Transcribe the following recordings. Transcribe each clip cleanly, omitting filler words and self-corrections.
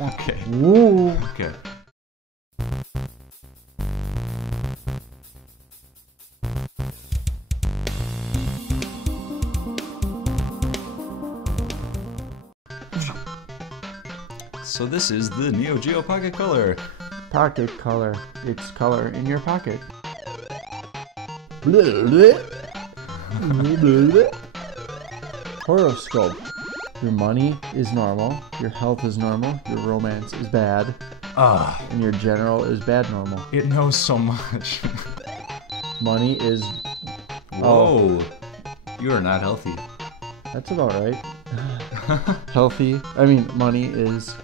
Okay. Woo. Okay. So this is the Neo Geo Pocket Color. Pocket color. It's color in your pocket. Horoscope. Your money is normal, your health is normal, your romance is bad, and your general is bad normal. It knows so much. Money is... Whoa. You are not healthy. That's about right. Healthy. I mean, money is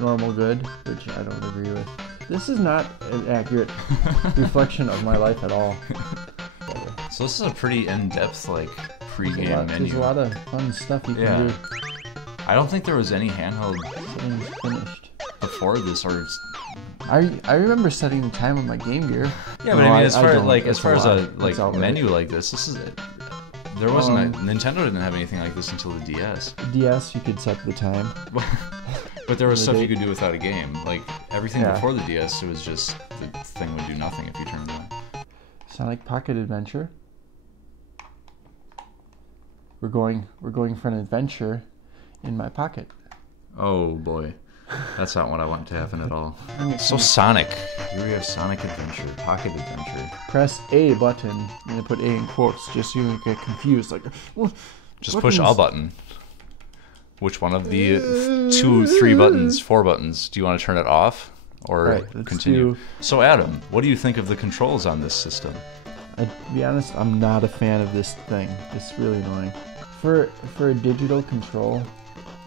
normal good, which I don't agree with. This is not an accurate reflection of my life at all. So this is a pretty in-depth, like, pre-game menu. There's a lot of fun stuff you can do. I don't think there was any handheld Settings finished. before this, or... I remember setting the time on my Game Gear. Yeah, but I mean, as far as a menu right. like this is it. There wasn't Nintendo didn't have anything like this until the DS. DS, you could set the time. But there was stuff you could do without a game. Like, everything before the DS, it was just, the thing would do nothing if you turned it on. Sonic Pocket Adventure. We're going for an adventure in my pocket. Oh boy. That's not what I want to happen at all. So Sonic. Here we have Sonic Adventure, Pocket Adventure. Press A button. I'm going to put A in quotes just so you don't get confused. Like, just push A button. Which one of the 2, 3 buttons, 4 buttons, do you want to turn it off or continue? So Adam, what do you think of the controls on this system? To be honest, I'm not a fan of this thing. It's really annoying. For a digital control,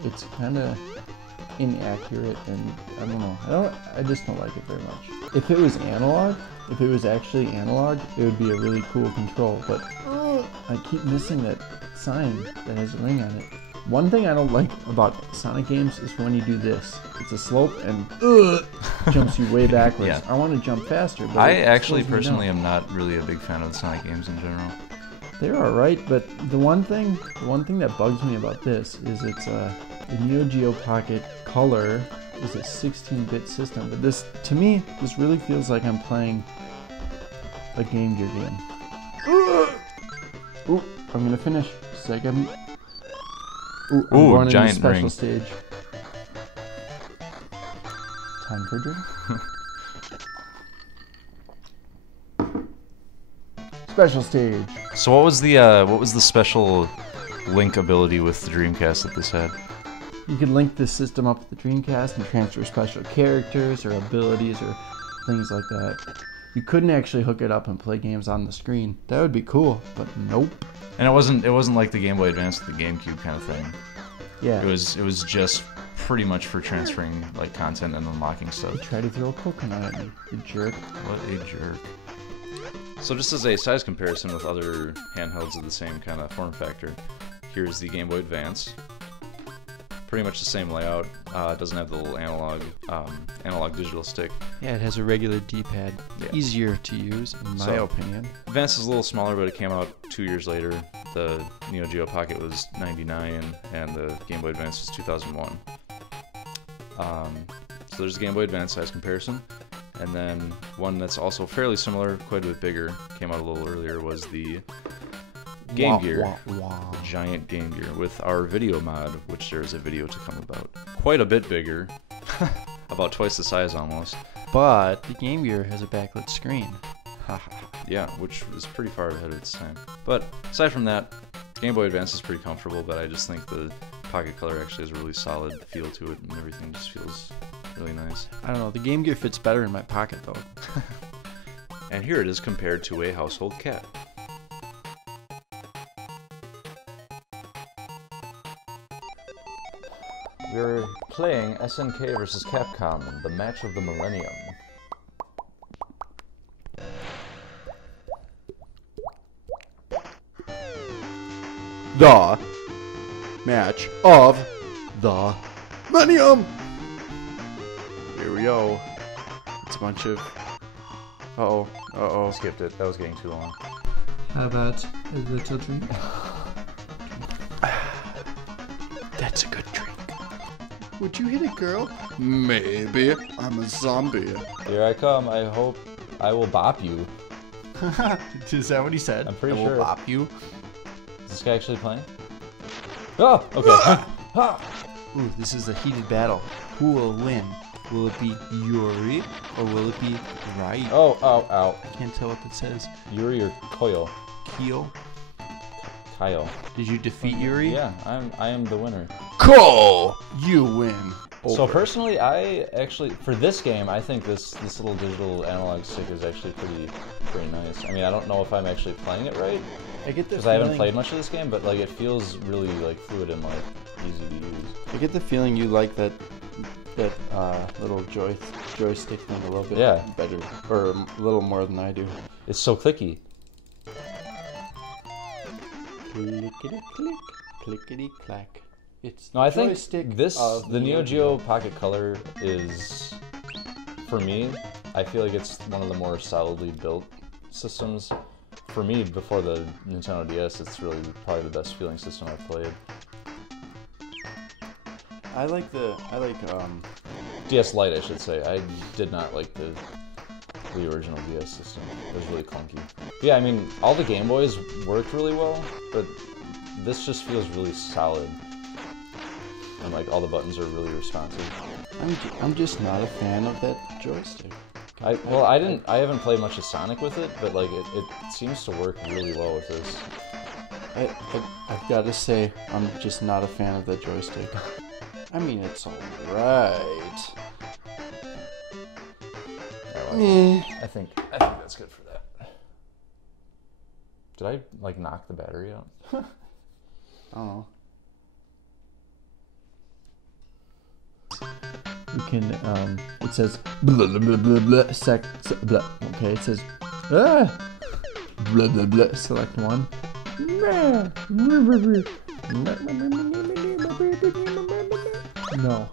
it's kind of inaccurate, and I don't know. I just don't like it very much. If it was analog, if it was actually analog, it would be a really cool control. But I keep missing that sign that has a ring on it. One thing I don't like about Sonic games is when you do this. It's a slope and jumps you way backwards. Yeah. I want to jump faster. But I actually personally am not really a big fan of Sonic games in general. They're alright, but the one thing that bugs me about this is it's the Neo Geo Pocket Color is a 16-bit system. But this, to me, this really feels like I'm playing a Game Gear game. Ooh, I'm gonna finish. Second. Ooh, I'm going giant into special ring. stage. Time for drink. Special stage. So what was the special link ability with the Dreamcast that this had? You could link this system up with the Dreamcast and transfer special characters or abilities or things like that. You couldn't actually hook it up and play games on the screen. That would be cool, but nope. And it wasn't like the Game Boy Advance with the GameCube kind of thing. Yeah. It was just pretty much for transferring like content and unlocking stuff. You try to throw a coconut at me, you jerk. What a jerk. So just as a size comparison with other handhelds of the same kind of form factor, here's the Game Boy Advance. Pretty much the same layout. It doesn't have the little analog digital stick. Yeah, it has a regular D-pad. Yeah. Easier to use, in my opinion. Advance is a little smaller, but it came out 2 years later. The Neo Geo Pocket was '99, and the Game Boy Advance was 2001. So there's the Game Boy Advance size comparison. And then one that's also fairly similar, quite a bit bigger, came out a little earlier, was the Game Gear. The giant Game Gear with our video mod, which there's a video to come about. Quite a bit bigger, about twice the size almost. But the Game Gear has a backlit screen. Yeah, which is pretty far ahead of its time. But aside from that, Game Boy Advance is pretty comfortable, but I just think the Pocket Color actually has a really solid feel to it, and everything just feels really nice. I don't know, the Game Gear fits better in my pocket though. And here it is compared to a household cat. We're playing SNK vs. Capcom, the match of the millennium. The match of the millennium. Here we go. It's a bunch of... Uh-oh. Skipped it. That was getting too long. How about a little drink? That's a good drink. Would you hit a girl? Maybe. I'm a zombie. Here I come. I hope I will bop you. Is that what he said? I'm pretty I sure. will bop you. Is this guy actually playing? Oh, okay. Ooh, this is a heated battle. Who will win? Will it be Yuri or will it be Rai? Oh, ow, ow. I can't tell what it says. Yuri or Koyo? Kyo? Kyle. Did you defeat Yuri? Yeah, I am the winner. Cool! You win. So personally, I actually, for this game, I think this little digital analog stick is actually pretty nice. I mean, I don't know if I'm actually playing it right, I get the because I haven't played much of this game, but like it feels really like fluid and like easy to use. I get the feeling you like that little joystick thing a little bit better, or a little more than I do. It's so clicky. Clickety click, clickety clack. It's No, I think joystick this, of the Neo Geo Pocket Color is, for me, I feel like it's one of the more solidly built systems. For me, before the Nintendo DS, it's really probably the best feeling system I've played. I like DS Lite, I should say. I did not like the original DS system. It was really clunky. Yeah, I mean, all the Game Boys worked really well, but this just feels really solid. And like all the buttons are really responsive. I'm just not a fan of that joystick. I haven't played much of Sonic with it, but like it seems to work really well with this. I've got to say, I'm just not a fan of that joystick. I mean, it's alright. I think that's good for that. Did I like knock the battery out? I don't know. You can, it says blah blah blah blah blah blah. Okay, it says blah blah blah. Select one. No.